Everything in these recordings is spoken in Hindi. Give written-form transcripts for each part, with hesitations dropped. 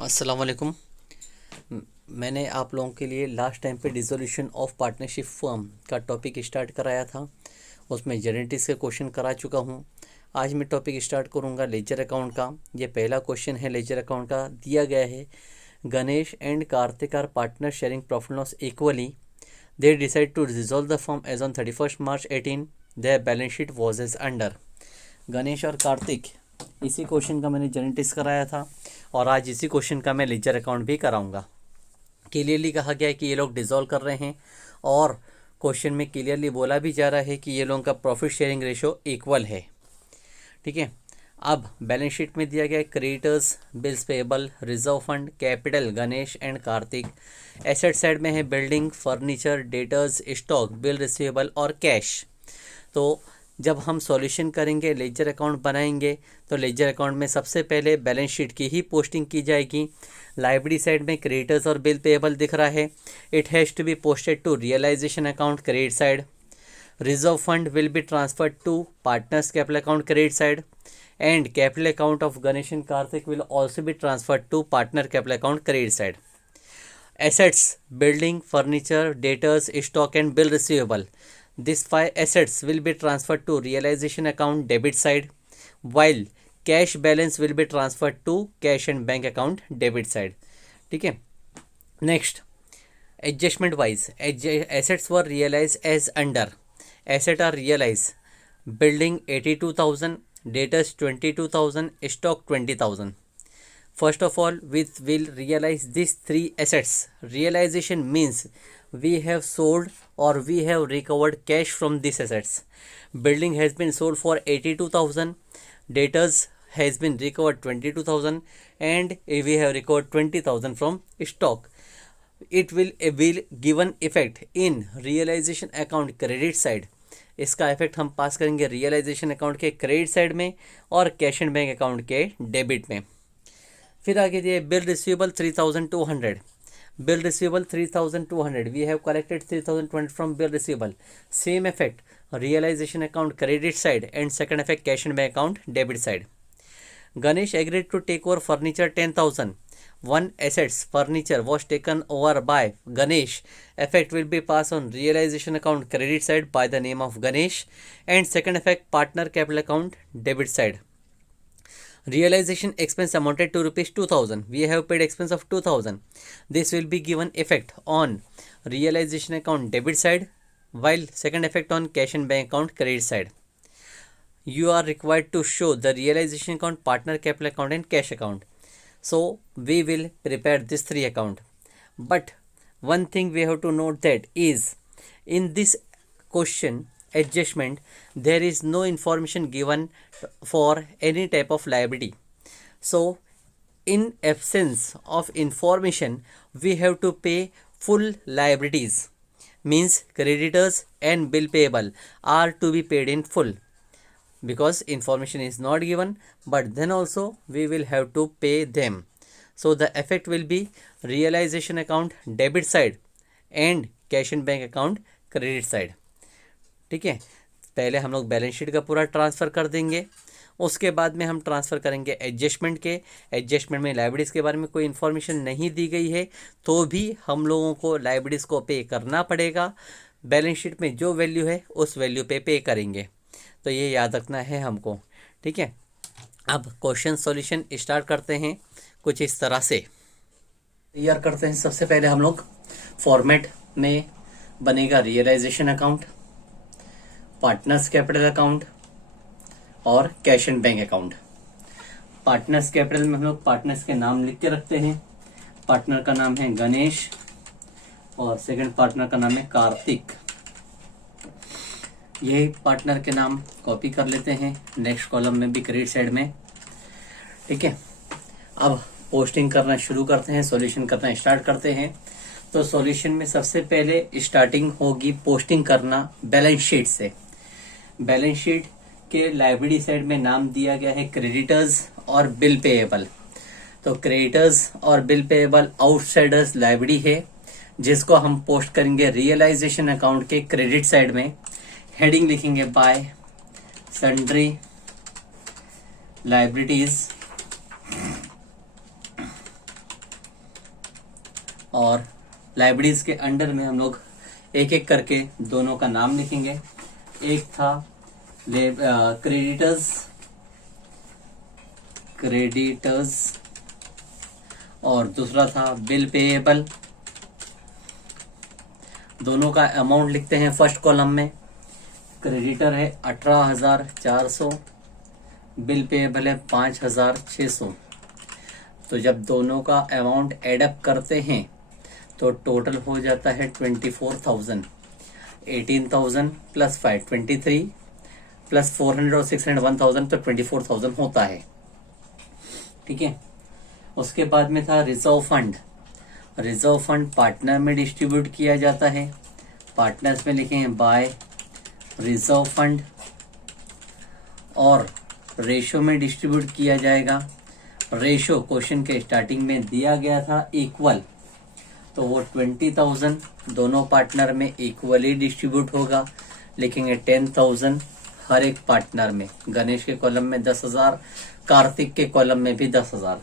अस्सलाम वालेकुम। मैंने आप लोगों के लिए लास्ट टाइम पे डिसोल्यूशन ऑफ पार्टनरशिप फर्म का टॉपिक स्टार्ट कराया था। उसमें जेनेटिक्स के क्वेश्चन करा चुका हूँ। आज मैं टॉपिक स्टार्ट करूँगा लेजर अकाउंट का। ये पहला क्वेश्चन है लेजर अकाउंट का। दिया गया है Ganesh and Kartik are partner sharing profit loss equally. They decide to dissolve the firm as on 31 March 18। Their balance sheet was as under. Ganesh और कार्तिक, इसी क्वेश्चन का मैंने जेनेटिक्स कराया था और आज इसी क्वेश्चन का मैं लेजर अकाउंट भी कराऊंगा। क्लियरली कहा गया है कि ये लोग डिसॉल्व कर रहे हैं और क्वेश्चन में क्लियरली बोला भी जा रहा है कि ये लोगों का प्रॉफिट शेयरिंग रेशो इक्वल है। ठीक है। अब बैलेंस शीट में दिया गया है creditors, bills payable, reserve fund, capital Ganesh and Kartik. Asset side में है building, furniture, debtors, stock, bill receivable और कैश। तो जब हम सॉल्यूशन करेंगे, लेजर अकाउंट बनाएंगे, तो लेजर अकाउंट में सबसे पहले बैलेंस शीट की ही पोस्टिंग की जाएगी। लाइबिलिटी साइड में क्रेडिटर्स और बिल पेएबल दिख रहा है। It has to be posted to realisation account credit side. Reserve fund will be transferred to partners capital account credit side and capital account of Ganesh and Kartik will also be transferred to partner capital account credit side. Assets, building, furniture, debtors, stock and bill receivable. These 5 assets will be transferred to realization account debit side, while cash balance will be transferred to cash and bank account debit side. ठीक है। Next, adjustment wise, assets were realized as under. Asset are realized. Building 82,000, debtors 22,000, stock 20,000. First of all, we will realize these 3 assets. Realization means we have sold or we have recovered cash from these assets. Building has been sold for 82,000, debtors has been recovered 22,000 and we have recovered 20,000 from stock. It will given effect in realization account credit side. इसका इफेक्ट हम पास करेंगे रियलाइजेशन अकाउंट के क्रेडिट साइड में और कैश एंड बैंक अकाउंट के डेबिट में। फिर आगे दिए bill receivable 3200, bill receivable 3200, we have collected 3200 from bill receivable. Same effect realisation account credit side and second effect cash and bank account debit side. Ganesh agreed to take over furniture 10,000, one assets furniture was taken over by Ganesh. effect will be passed on realization account credit side by the name of Ganesh and second effect partner capital account debit side. Realization expense amounted to rupees 2,000. We have paid expense of 2,000. This will be given effect on realization account debit side, while second effect on cash and bank account credit side. You are required to show the realization account, partner capital account and cash account. So we will prepare this 3 account. But one thing we have to note that is in this question adjustment there is no information given for any type of liability. So in absence of information we have to pay full liabilities, means creditors and bill payable are to be paid in full because information is not given, but then also we will have to pay them. So the effect will be realization account debit side and cash and bank account credit side. ठीक है। पहले हम लोग बैलेंस शीट का पूरा ट्रांसफ़र कर देंगे, उसके बाद में हम ट्रांसफ़र करेंगे एडजस्टमेंट के। एडजस्टमेंट में लाइबिलिटीज़ के बारे में कोई इन्फॉर्मेशन नहीं दी गई है तो भी हम लोगों को लाइबिलिटीज़ को पे करना पड़ेगा। बैलेंस शीट में जो वैल्यू है उस वैल्यू पे करेंगे, तो ये याद रखना है हमको। ठीक है। अब क्वेश्चन सॉल्यूशन स्टार्ट करते हैं कुछ इस तरह से। तैयार करते हैं। सबसे पहले हम लोग फॉर्मेट में बनेगा realisation account, partners capital account और cash and bank account. Partners capital में हम लोग पार्टनर्स के नाम लिख के रखते हैं। पार्टनर का नाम है गणेश और सेकंड पार्टनर का नाम है कार्तिक। यही पार्टनर के नाम कॉपी कर लेते हैं नेक्स्ट कॉलम में भी क्रेडिट साइड में। ठीक है। अब पोस्टिंग करना शुरू करते हैं, सॉल्यूशन करना स्टार्ट करते हैं। तो सॉल्यूशन में सबसे पहले स्टार्टिंग होगी पोस्टिंग करना बैलेंस शीट से। बैलेंस शीट के लाइबिलिटी साइड में नाम दिया गया है क्रेडिटर्स और बिल पेएबल। तो क्रेडिटर्स और बिल पेएबल आउटसाइडर्स लाइबिलिटी है जिसको हम पोस्ट करेंगे रियलाइजेशन अकाउंट के क्रेडिट साइड में। हेडिंग लिखेंगे बाय सन्ड्री लाइबिलिटीज और लाइब्रेरीज के अंडर में हम लोग एक एक करके दोनों का नाम लिखेंगे। एक था क्रेडिटर्स और दूसरा था बिल पेएबल। दोनों का अमाउंट लिखते हैं फर्स्ट कॉलम में। क्रेडिटर है 18,400, बिल पेएबल है 5,600। तो जब दोनों का अमाउंट एडअप करते हैं तो टोटल हो जाता है 24,000। 18,000 प्लस 5 23 प्लस 400 और 600 1,000 तो 24,000 होता है। ठीक है। उसके बाद में था reserve fund. Reserve fund partner में डिस्ट्रीब्यूट किया जाता है। पार्टनर्स में लिखेंगे बाय रिजर्व फंड और रेशो में डिस्ट्रीब्यूट किया जाएगा। रेशो क्वेश्चन के स्टार्टिंग में दिया गया था इक्वल, तो वो 20,000 दोनों पार्टनर में इक्वली डिस्ट्रीब्यूट होगा। लिखेंगे 10,000 हर एक पार्टनर में। गणेश के कॉलम में 10,000, कार्तिक के कॉलम में भी 10,000।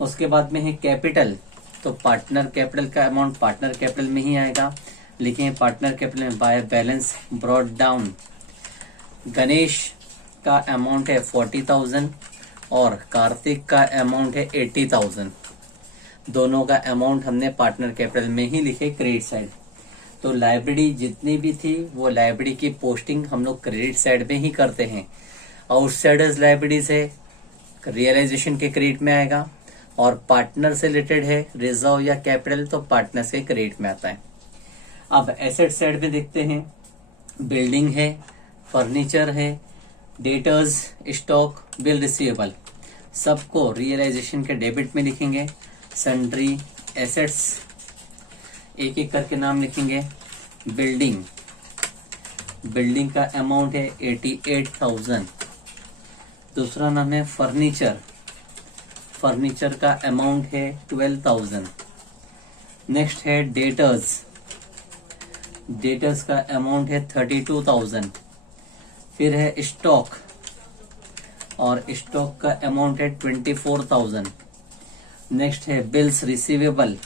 उसके बाद में है कैपिटल। तो पार्टनर कैपिटल का अमाउंट पार्टनर कैपिटल में ही आएगा। लिखेंगे पार्टनर कैपिटल में by balance brought down. Ganesh का अमाउंट है 40,000 और कार्तिक का अमाउंट है 80,000। दोनों का अमाउंट हमने पार्टनर कैपिटल में ही लिखे क्रेडिट साइड। तो लाइब्रेरी जितनी भी थी वो लाइब्रेरी की पोस्टिंग हम लोग क्रेडिट साइड में ही करते हैं। आउटसाइडर्स लाइब्रेरी से रियलाइजेशन के क्रेडिट में आएगा और पार्टनर से रिलेटेड है रिजर्व या कैपिटल तो पार्टनर से क्रेडिट में आता है। अब एसेट साइड में देखते हैं। बिल्डिंग है, फर्नीचर है, डेटर्स, स्टॉक, बिल रिसीवेबल, सबको रियलाइजेशन के डेबिट में लिखेंगे। सन्ड्री एसेट्स एक एक करके नाम लिखेंगे। बिल्डिंग का अमाउंट है 88,000। दूसरा नाम है फर्नीचर का अमाउंट है 12,000। नेक्स्ट है डेटर्स का अमाउंट है 32,000। फिर है स्टॉक और स्टॉक का अमाउंट है 24,000। नेक्स्ट है बिल्स रिसीवेबल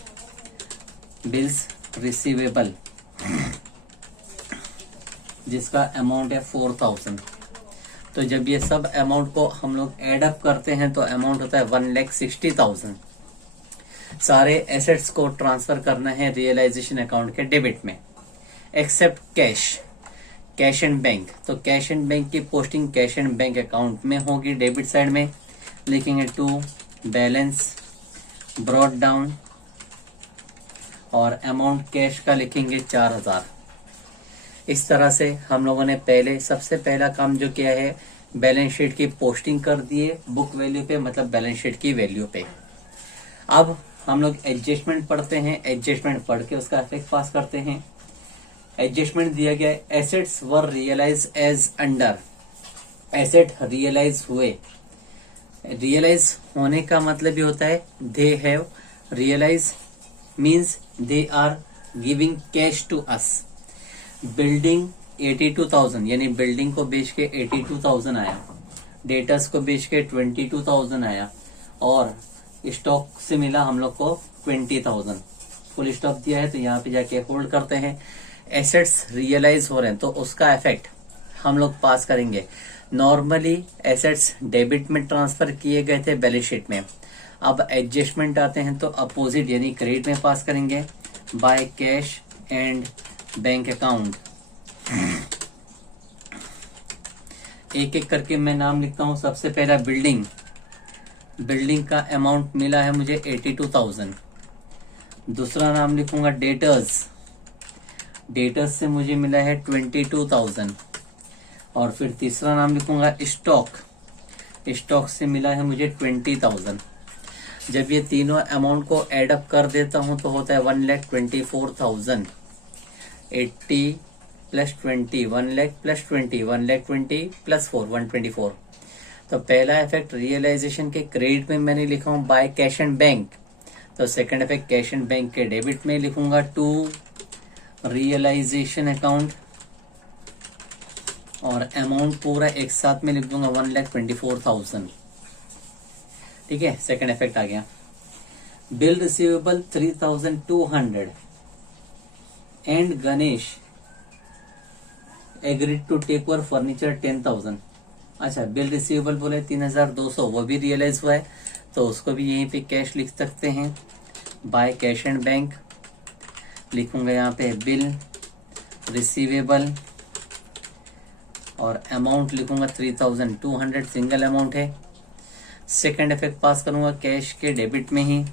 जिसका अमाउंट है 4,000। तो जब ये सब अमाउंट को हम लोग एड अप करते हैं तो अमाउंट होता है 1,60,000। सारे एसेट्स को ट्रांसफर करना है रियलाइजेशन अकाउंट के डेबिट में एक्सेप्ट कैश एंड बैंक। तो कैश एंड बैंक की posting cash and bank account में होगी डेबिट साइड में। लिखेंगे टू बैलेंस ब्रॉट डाउन और अमाउंट कैश का लिखेंगे 4,000। इस तरह से हम लोगों ने सबसे पहला काम जो किया है बैलेंस शीट की पोस्टिंग कर दिए बुक वैल्यू पे, मतलब बैलेंस शीट की वैल्यू पे। अब हम लोग एडजस्टमेंट पढ़ते हैं। एडजस्टमेंट पढ़ के उसका इफेक्ट पास करते हैं। एडजस्टमेंट दिया गया assets were realise as under. Asset realise हुए। रियलाइज होने का मतलब ये होता है they have realise means they are giving cash to us. Building 82,000 यानी बिल्डिंग को बेच के 82,000 आया। डेटर्स को बेच के 22,000 आया और स्टॉक से मिला हम लोग को 20,000। फुल स्टॉक दिया है तो यहाँ पे जाके होल्ड करते हैं। एसेट्स रियलाइज हो रहे हैं तो उसका इफेक्ट हम लोग पास करेंगे। नॉर्मली एसेट्स डेबिट में ट्रांसफर किए गए थे बैलेंस शीट में। अब एडजस्टमेंट आते हैं तो अपोजिट यानी क्रेडिट में पास करेंगे by cash and bank account. एक एक करके मैं नाम लिखता हूं। सबसे पहला बिल्डिंग का अमाउंट मिला है मुझे 82,000। दूसरा नाम लिखूंगा डेटर्स से मुझे मिला है 22,000 और फिर तीसरा नाम लिखूंगा स्टॉक से मिला है मुझे 20,000। जब ये तीनों अमाउंट को एड अप कर देता हूं तो होता है 1,24,000। 80 plus 20 1 lakh plus 20 1 lakh 20 plus 4 124। तो पहला इफेक्ट रियलाइजेशन के क्रेडिट में मैंने लिखा हूं बाय कैश एंड बैंक। तो second effect cash and bank के डेबिट में लिखूंगा टू रियलाइजेशन अकाउंट और अमाउंट पूरा एक साथ में लिख दूंगा 1,24,000। ठीक है, सेकंड इफेक्ट आ गया। Bill receivable 3200 and Ganesh agreed to take over furniture 10,000। अच्छा, बिल रिसीवेबल बोले 3,200, वो भी रियलाइज हुआ है, तो उसको भी यहीं पे कैश लिख सकते हैं। बाय कैश एंड बैंक लिखूंगा यहाँ पे बिल रिसीवेबल और अमाउंट लिखूंगा 3,200, सिंगल अमाउंट है। सेकेंड इफेक्ट पास करूंगा कैश के डेबिट में ही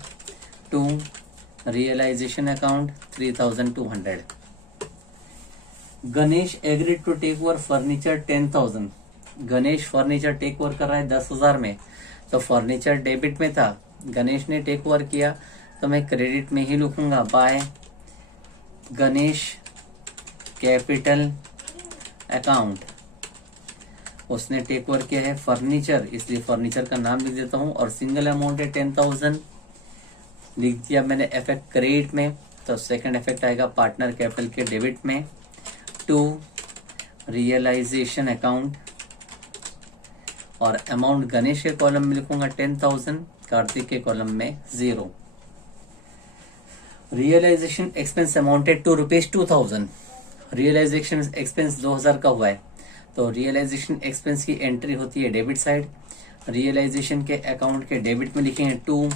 to realisation account 3,200। Ganesh agreed to take over furniture 10,000। Ganesh furniture take over कर रहा है 10,000 में, तो फर्नीचर डेबिट में था, गणेश ने टेक ओवर किया तो मैं क्रेडिट में ही लिखूंगा बाय गणेश कैपिटल अकाउंट। उसने टेक ओवर किया है फर्नीचर, इसलिए फर्नीचर का नाम लिख देता हूं और सिंगल अमाउंट है 10,000 लिख दिया मैंने इफेक्ट क्रेडिट में। तो सेकंड इफेक्ट आएगा पार्टनर कैपिटल के डेबिट में टू रियलाइजेशन अकाउंट और अमाउंट गणेश के कॉलम में लिखूंगा 10,000, कार्तिक के कॉलम में 0। Realisation expense amounted to ₹2,000। Realisation expense 2,000 का हुआ है, तो रियलाइजेशन एक्सपेंस की एंट्री होती है डेबिट साइड। रियलाइजेशन के अकाउंट के डेबिट में लिखेंगे to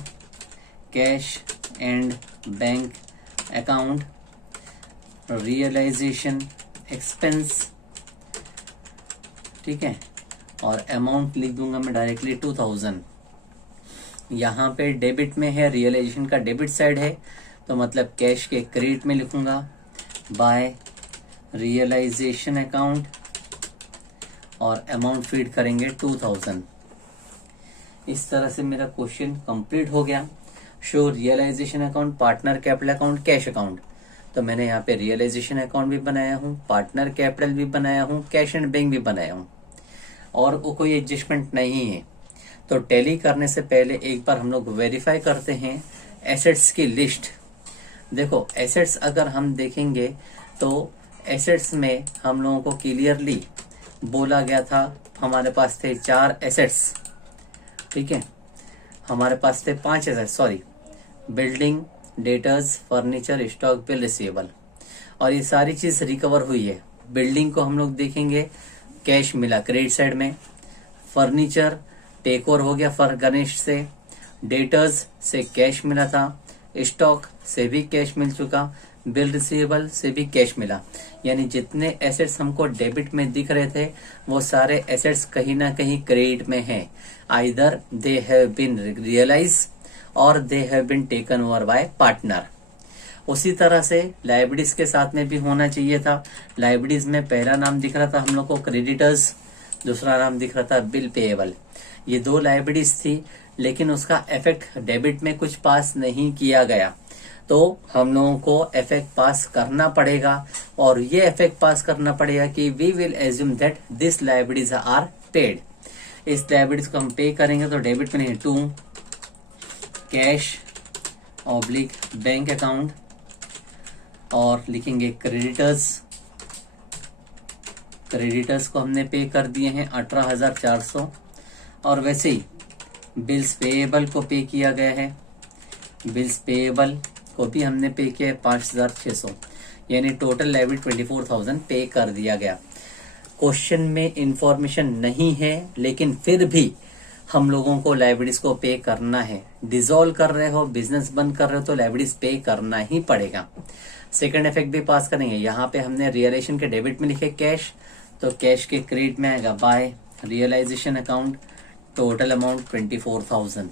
cash and bank account realisation expense, ठीक है, और अमाउंट लिख दूंगा मैं डायरेक्टली 2,000। यहाँ पे डेबिट में है, रियलाइजेशन का डेबिट साइड है, तो मतलब कैश के क्रेडिट में लिखूंगा बाय रियलाइजेशन अकाउंट और अमाउंट फीड करेंगे 2,000। इस तरह से मेरा क्वेश्चन कंप्लीट हो गया। Show realisation account, partner capital account, cash account. तो मैंने यहाँ पे रियलाइजेशन अकाउंट भी बनाया हूँ, पार्टनर कैपिटल भी बनाया हूँ, कैश एंड बैंक भी बनाया हूँ, और वो कोई एडजस्टमेंट नहीं है। तो टैली करने से पहले एक बार हम लोग वेरीफाई करते हैं एसेट्स की लिस्ट। देखो, एसेट्स अगर हम देखेंगे तो एसेट्स में हम लोगों को क्लियरली बोला गया था, हमारे पास थे 4 एसेट्स, ठीक है, हमारे पास थे 5 assets, sorry, building, debtors, furniture, stock, bill receivable, और ये सारी चीज रिकवर हुई है। बिल्डिंग को हम लोग देखेंगे कैश मिला क्रेडिट साइड में, फर्नीचर टेक ओवर हो गया फॉर गणेश से, डेटर्स से कैश मिला था, स्टॉक से भी कैश मिल चुका, बिल रिसीवेबल से भी कैश मिला। यानी जितने एसेट्स हमको डेबिट में दिख रहे थे वो सारे एसेट्स कहीं ना कहीं क्रेडिट में हैं। Either they have been realise और they have been taken over by partner. उसी तरह से लाइबिलिटीज के साथ में भी होना चाहिए था। लाइबिलिटीज में पहला नाम दिख रहा था हम लोग को क्रेडिटर्स, दूसरा नाम दिख रहा था बिल पेएबल। ये 2 लाइबिलिटीज थी, लेकिन उसका इफेक्ट डेबिट में कुछ पास नहीं किया गया, तो हम लोगों को इफेक्ट पास करना पड़ेगा। और ये इफेक्ट पास करना पड़ेगा कि we will assume that this liabilities are paid. इस लाइबिलिटीज को हम पे करेंगे तो डेबिट में नहीं, to cash oblique bank account, और लिखेंगे क्रेडिटर्स। क्रेडिटर्स को हमने पे कर दिए हैं 18,400, और वैसे ही बिल्स पेएबल को पे किया गया है, बिल्स पेएबल को भी हमने पे किया है 5,600, यानी टोटल लाइबिलिटी 24,000 पे कर दिया गया। क्वेश्चन में इंफॉर्मेशन नहीं है, लेकिन फिर भी हम लोगों को लाइबिलिटीज को पे करना है। डिसॉल्व कर रहे हो, बिजनेस बंद कर रहे हो, तो लाइबिलिटीज पे करना ही पड़ेगा। सेकंड इफेक्ट भी पास करेंगे। यहाँ पे हमने रियलाइजेशन के डेबिट में लिखे कैश, तो कैश के क्रेडिट में आएगा by realisation account, total amount 24,000,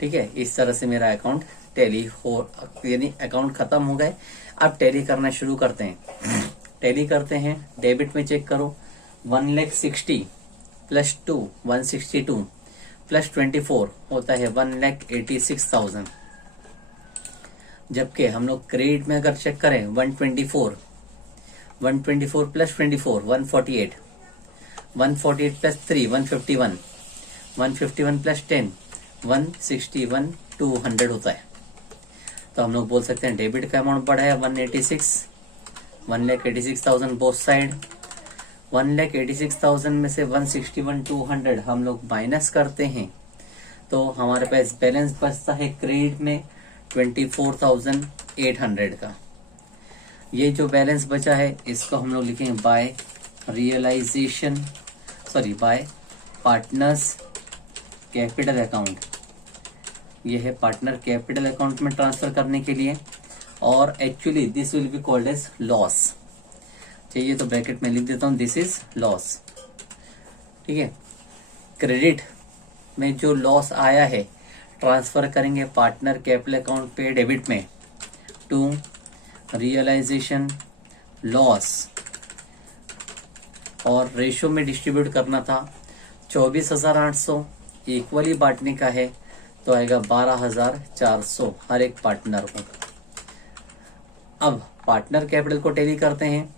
ठीक है। इस तरह से मेरा अकाउंट टैली हो, यानी अकाउंट खत्म हो गए। अब टैली करना शुरू करते हैं। टैली करते हैं, डेबिट में चेक करो, 1,60,000 प्लस 2 162 प्लस 24 होता है 1,86,000। जबकि हम लोग क्रेडिट में अगर चेक करें 124 प्लस 24 148 प्लस 3 151 प्लस 10 161 200 होता है। तो हम लोग बोल सकते हैं डेबिट का अमाउंट बढ़ा है 1,86,000 बोथ साइड। 1,86,000 में से 161 200 हम लोग माइनस करते हैं तो हमारे पास बैलेंस बचता है क्रेडिट में 24,800 का। ये जो बैलेंस बचा है इसको हम लोग लिखेंगे बाय पार्टनर्स कैपिटल अकाउंट। ये है पार्टनर कैपिटल अकाउंट में ट्रांसफर करने के लिए, और actually this will be called as loss. चाहिए तो ब्रैकेट में लिख देता हूं, दिस इज लॉस। ठीक है, क्रेडिट में जो लॉस आया है ट्रांसफर करेंगे पार्टनर कैपिटल अकाउंट पे डेबिट में टू रियलाइजेशन लॉस, और रेशो में डिस्ट्रीब्यूट करना था 24,800, इक्वली बांटने का है तो आएगा 12,400 हर एक पार्टनर को। अब पार्टनर कैपिटल को टैली करते हैं,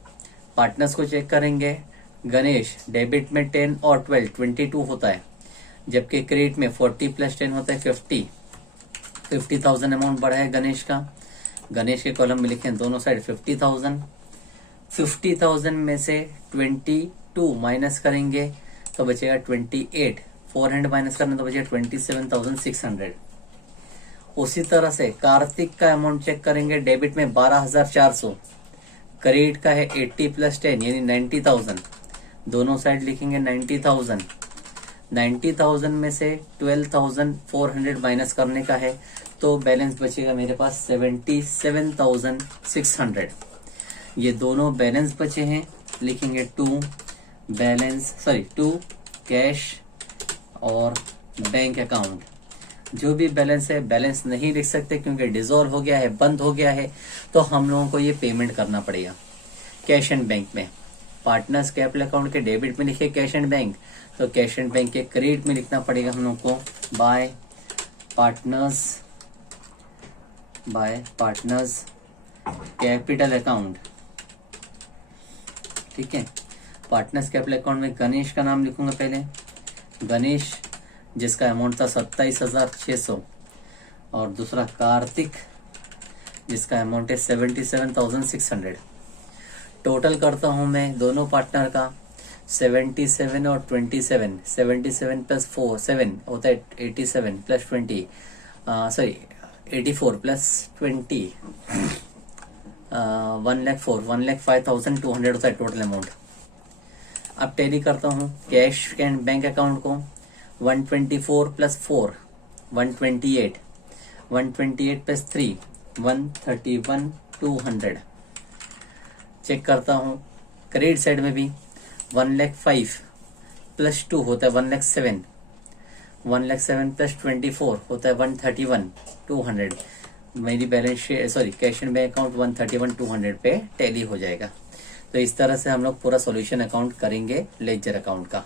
पार्टनर्स को चेक करेंगे। गणेश डेबिट में 10 और 12 22 होता है, जबकि क्रेडिट में 40 + 10 होता है 50,000 अमाउंट बढ़ा है गणेश का। गणेश के कॉलम में लिखें दोनों साइड 50,000 में से 22 माइनस करेंगे तो बचेगा 28, 400 माइनस करना तो बचेगा 27,600। उसी तरह से कार्तिक का अमाउंट चेक करेंगे, डेबिट में 12,400, क्रेडिट का है 80 + 10 यानी 90,000, दोनों साइड लिखेंगे 90,000। 90,000 में से 12,400 माइनस करने का है तो बैलेंस बचेगा मेरे पास 77,600। ये दोनों बैलेंस बचे हैं, लिखेंगे टू कैश और बैंक अकाउंट। जो भी बैलेंस है, बैलेंस नहीं लिख सकते क्योंकि डिसॉल्व हो गया है, बंद हो गया है, तो हम लोगों को ये पेमेंट करना पड़ेगा कैश एंड बैंक में। पार्टनर्स कैपिटल अकाउंट के डेबिट में लिखे कैश एंड बैंक, तो कैश एंड बैंक के क्रेडिट में लिखना पड़ेगा हम लोग को बाय पार्टनर्स कैपिटल अकाउंट। ठीक है, पार्टनर्स कैपिटल अकाउंट में गणेश का नाम लिखूंगा पहले, गणेश जिसका अमाउंट था 27,600, और दूसरा कार्तिक जिसका अमाउंट है 77,600। टोटल करता हूं मैं दोनों पार्टनर का 77 और 27, 77 + 4 7 होता है 87 + 20 84 + 20 1,05,200 होता है टोटल अमाउंट। अब टैली करता हूँ कैश एंड बैंक अकाउंट को, 124 + 4 128, 128 + 3 131,200। चेक करता हूँ क्रेडिट साइड में भी 1,05,000 + 2 होता है 1,07,000, 1,07,000 + 24 होता है 131,200। मेरी balance cash and bank account 131,200 पे टैली हो जाएगा। तो इस तरह से हम लोग पूरा सॉल्यूशन अकाउंट करेंगे लेजर अकाउंट का।